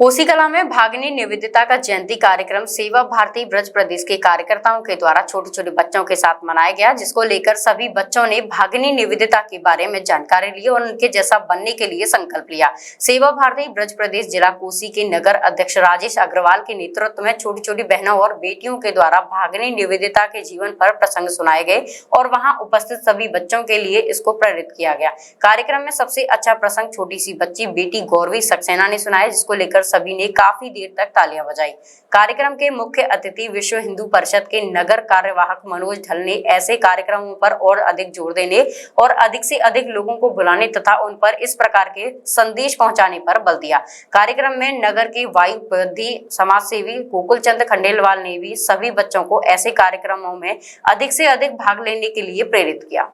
कोसीकला में भागिनी निवेदिता का जयंती कार्यक्रम सेवा भारती ब्रज प्रदेश के कार्यकर्ताओं के द्वारा छोटे छोटे बच्चों के साथ मनाया गया, जिसको लेकर सभी बच्चों ने भागिनी निवेदिता के बारे में जानकारी ली और उनके जैसा बनने के लिए संकल्प लिया। सेवा भारती ब्रज प्रदेश जिला कोसी के नगर अध्यक्ष राजेश अग्रवाल के नेतृत्व में छोटी छोटी बहनों और बेटियों के द्वारा भागिनी निवेदिता के जीवन पर प्रसंग सुनाए गए और वहाँ उपस्थित सभी बच्चों के लिए इसको प्रेरित किया गया। कार्यक्रम में सबसे अच्छा प्रसंग छोटी सी बच्ची बेटी गौरवी सक्सेना ने सुनाया, जिसको लेकर सभी ने काफी देर तक तालियां बजाई। कार्यक्रम के मुख्य अतिथि विश्व हिंदू परिषद के नगर कार्यवाहक मनोज ढल ने ऐसे कार्यक्रमों पर और अधिक जोर देने और अधिक से अधिक लोगों को बुलाने तथा उन पर इस प्रकार के संदेश पहुंचाने पर बल दिया। कार्यक्रम में नगर के वायुपद्धि समाज सेवी गोकुल चंद खंडेलवाल ने भी सभी बच्चों को ऐसे कार्यक्रमों में अधिक से अधिक भाग लेने के लिए प्रेरित किया।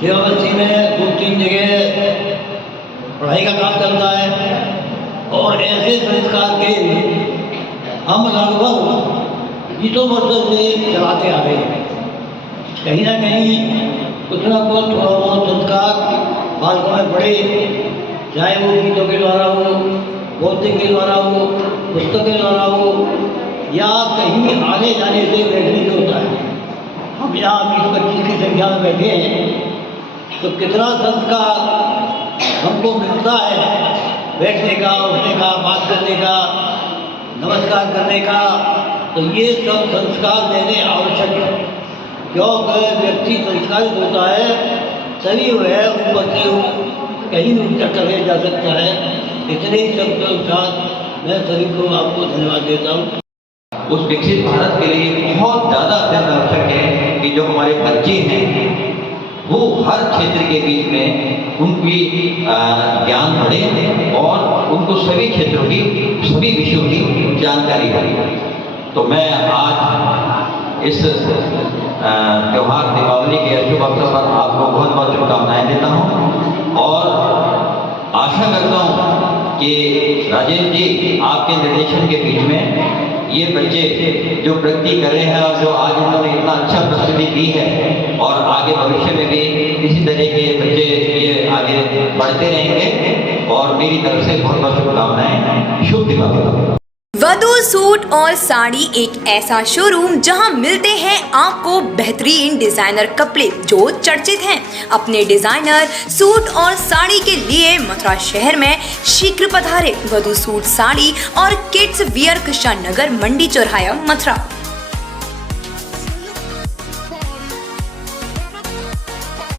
सेवावंशी में 2-3 जगह पढ़ाई का काम चलता है और ऐसे संस्कार के हम लगभग 20 वर्षों से चलाते आ रहे हैं। कहीं ना कहीं कुछ ना कुछ थोड़ा बहुत संस्कार बालकों में पड़े, चाहे वो गीतों के द्वारा हो, भौतिक के द्वारा हो, पुस्तक के द्वारा हो, या कहीं आने जाने से बैठने से होता है। हम यहाँ 20-25 की संख्या में बैठे हैं तो कितना संस्कार हमको मिलता है, बैठने का, उठने का, बात करने का, नमस्कार करने का। तो ये सब संस्कार देने आवश्यक है, क्योंकि व्यक्ति संस्कारित होता है तभी वह ऊपर से कहीं भी ऊंचा करने जा सकता है। इतने ही शब्द के साथ मैं सभी को आपको धन्यवाद देता हूँ। उस विकसित भारत के लिए बहुत ज़्यादा अत्यंत आवश्यक है कि जो हमारे बच्चे हैं वो हर क्षेत्र के बीच में उनकी ज्ञान बढ़े और उनको सभी क्षेत्रों की, सभी विषयों की जानकारी हो। तो मैं आज इस त्यौहार दीपावली के शुभ अवसर पर आपको बहुत बहुत शुभकामनाएं देता हूँ और आशा करता हूँ कि राजेश जी आपके निर्देशन के बीच में ये बच्चे जो प्रगति कर रहे हैं और जो आज इन्होंने इतना अच्छा प्रस्तुति दी है और आगे भविष्य में भी इसी तरह के बच्चे ये आगे बढ़ते रहेंगे और मेरी तरफ से बहुत बहुत शुभकामनाएं। शुभ दीपावली। वधू सूट और साड़ी एक ऐसा शोरूम जहां मिलते हैं आपको बेहतरीन डिजाइनर कपड़े जो चर्चित हैं। अपने डिजाइनर सूट और साड़ी के लिए मथुरा शहर में शीघ्र पधारे। वधू सूट साड़ी और किड्स वियर कृष्णा नगर मंडी चौराहा मथुरा।